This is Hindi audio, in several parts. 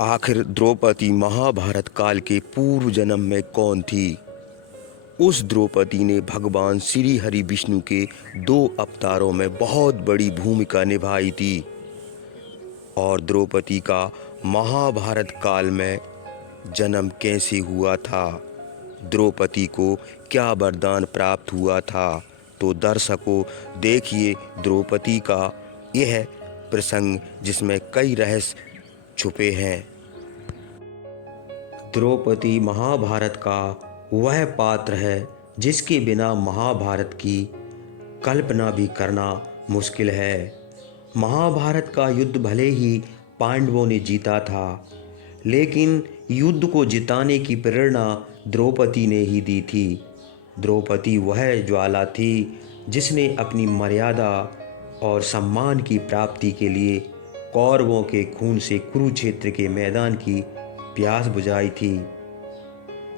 आखिर द्रौपदी महाभारत काल के पूर्व जन्म में कौन थी? उस द्रौपदी ने भगवान श्री हरि विष्णु के 2 अवतारों में बहुत बड़ी भूमिका निभाई थी। और द्रौपदी का महाभारत काल में जन्म कैसे हुआ था, द्रौपदी को क्या वरदान प्राप्त हुआ था, तो दर्शकों देखिए द्रौपदी का यह प्रसंग जिसमें कई रहस्य छुपे हैं। द्रौपदी महाभारत का वह पात्र है जिसके बिना महाभारत की कल्पना भी करना मुश्किल है। महाभारत का युद्ध भले ही पांडवों ने जीता था, लेकिन युद्ध को जिताने की प्रेरणा द्रौपदी ने ही दी थी। द्रौपदी वह ज्वाला थी जिसने अपनी मर्यादा और सम्मान की प्राप्ति के लिए कौरवों के खून से कुरुक्षेत्र के मैदान की प्यास बुझाई थी।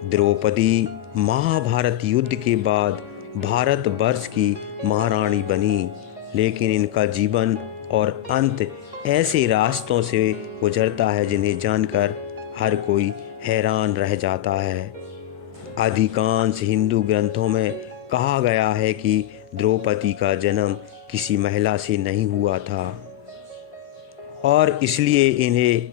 द्रौपदी महाभारत युद्ध के बाद भारत वर्ष की महारानी बनी, लेकिन इनका जीवन और अंत ऐसे रास्तों से गुजरता है जिन्हें जानकर हर कोई हैरान रह जाता है। अधिकांश हिंदू ग्रंथों में कहा गया है कि द्रौपदी का जन्म किसी महिला से नहीं हुआ था और इसलिए इन्हें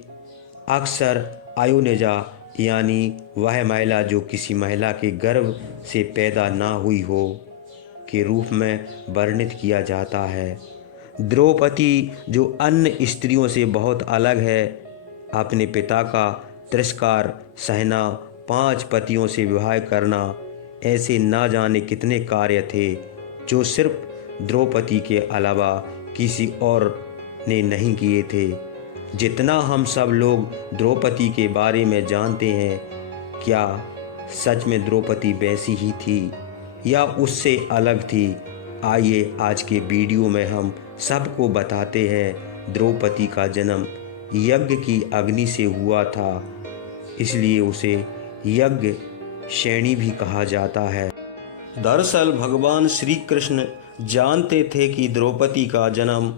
अक्सर अयोनिजा यानी वह महिला जो किसी महिला के गर्भ से पैदा ना हुई हो के रूप में वर्णित किया जाता है। द्रौपदी जो अन्य स्त्रियों से बहुत अलग है, अपने पिता का तिरस्कार सहना, 5 पतियों से विवाह करना, ऐसे ना जाने कितने कार्य थे जो सिर्फ द्रौपदी के अलावा किसी और ने नहीं किए थे। जितना हम सब लोग द्रौपदी के बारे में जानते हैं, क्या सच में द्रौपदी वैसी ही थी या उससे अलग थी? आइए आज के वीडियो में हम सबको बताते हैं। द्रौपदी का जन्म यज्ञ की अग्नि से हुआ था, इसलिए उसे यज्ञ श्रेणी भी कहा जाता है। दरअसल भगवान श्री कृष्ण जानते थे कि द्रौपदी का जन्म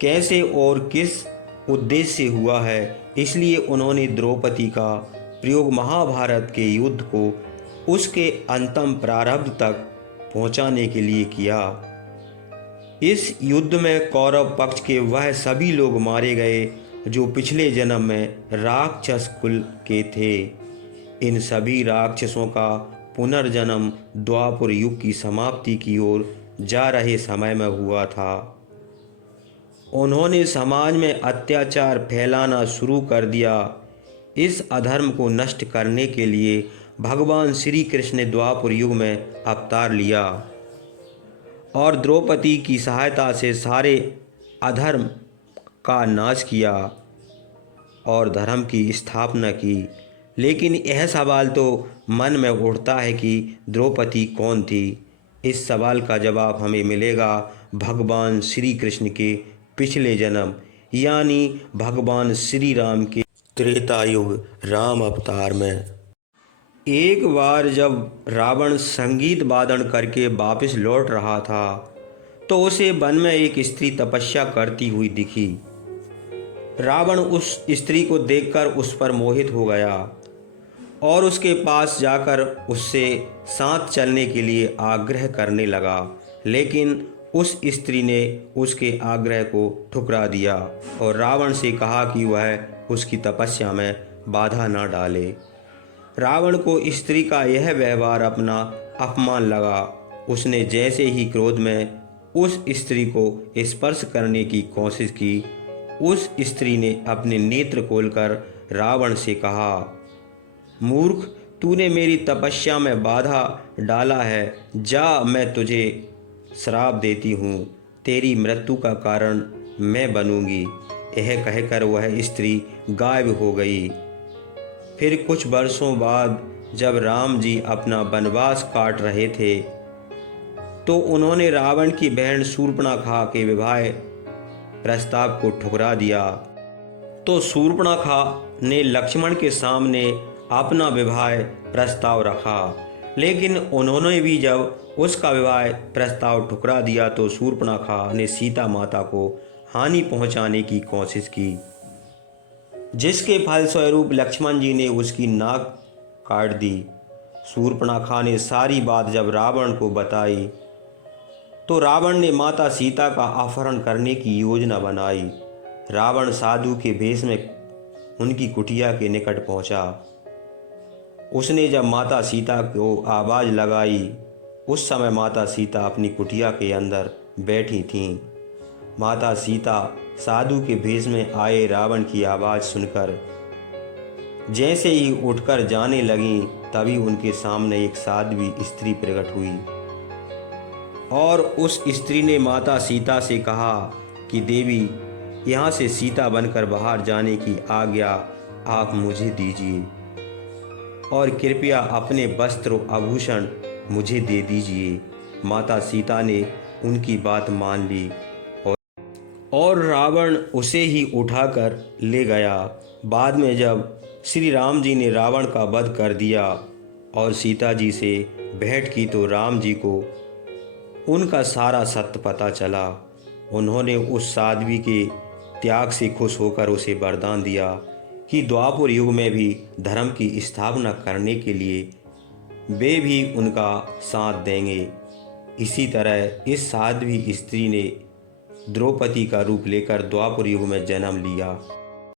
कैसे और किस उद्देश्य से हुआ है, इसलिए उन्होंने द्रौपदी का प्रयोग महाभारत के युद्ध को उसके अंतिम प्रारंभ तक पहुंचाने के लिए किया। इस युद्ध में कौरव पक्ष के वह सभी लोग मारे गए जो पिछले जन्म में राक्षस कुल के थे। इन सभी राक्षसों का पुनर्जन्म द्वापर युग की समाप्ति की ओर जा रहे समय में हुआ था। उन्होंने समाज में अत्याचार फैलाना शुरू कर दिया। इस अधर्म को नष्ट करने के लिए भगवान श्री कृष्ण ने द्वापर युग में अवतार लिया और द्रौपदी की सहायता से सारे अधर्म का नाश किया और धर्म की स्थापना की। लेकिन यह सवाल तो मन में उठता है कि द्रौपदी कौन थी? इस सवाल का जवाब हमें मिलेगा भगवान श्री कृष्ण के पिछले जन्म यानी भगवान श्री राम के त्रेता युग राम अवतार में। एक बार जब रावण संगीत वादन करके वापस लौट रहा था तो उसे वन में एक स्त्री तपस्या करती हुई दिखी। रावण उस स्त्री को देखकर उस पर मोहित हो गया और उसके पास जाकर उससे साथ चलने के लिए आग्रह करने लगा, लेकिन उस स्त्री ने उसके आग्रह को ठुकरा दिया और रावण से कहा कि वह उसकी तपस्या में बाधा न डाले। रावण को स्त्री का यह व्यवहार अपना अपमान लगा। उसने जैसे ही क्रोध में उस स्त्री को स्पर्श करने की कोशिश की, उस स्त्री ने अपने नेत्र खोलकर रावण से कहा, मूर्ख, तूने मेरी तपस्या में बाधा डाला है, जा मैं तुझे श्राप देती हूँ, तेरी मृत्यु का कारण मैं बनूंगी। यह कहकर वह स्त्री गायब हो गई। फिर कुछ वर्षों बाद जब राम जी अपना वनवास काट रहे थे तो उन्होंने रावण की बहन शूर्पणखा के विवाह प्रस्ताव को ठुकरा दिया। तो शूर्पणखा ने लक्ष्मण के सामने अपना विवाह प्रस्ताव रखा, लेकिन उन्होंने भी जब उसका विवाह प्रस्ताव ठुकरा दिया तो शूर्पणखा ने सीता माता को हानि पहुंचाने की कोशिश की। जिसके फलस्वरूप लक्ष्मण जी ने उसकी नाक काट दी। शूर्पणखा ने सारी बात जब रावण को बताई तो रावण ने माता सीता का अपहरण करने की योजना बनाई। रावण साधु के भेष में उनकी कुटिया के निकट पहुंचा। उसने जब माता सीता को आवाज़ लगाई, उस समय माता सीता अपनी कुटिया के अंदर बैठी थीं। माता सीता साधु के भेष में आए रावण की आवाज़ सुनकर जैसे ही उठकर जाने लगीं, तभी उनके सामने एक साध्वी स्त्री प्रकट हुई और उस स्त्री ने माता सीता से कहा कि देवी, यहाँ से सीता बनकर बाहर जाने की आज्ञा आप मुझे दीजिए और कृपया अपने वस्त्र आभूषण मुझे दे दीजिए। माता सीता ने उनकी बात मान ली और रावण उसे ही उठाकर ले गया। बाद में जब श्री राम जी ने रावण का वध कर दिया और सीता जी से भेंट की तो राम जी को उनका सारा सत्य पता चला। उन्होंने उस साध्वी के त्याग से खुश होकर उसे वरदान दिया कि द्वापर युग में भी धर्म की स्थापना करने के लिए वे भी उनका साथ देंगे। इसी तरह इस साध्वी स्त्री ने द्रौपदी का रूप लेकर द्वापर युग में जन्म लिया।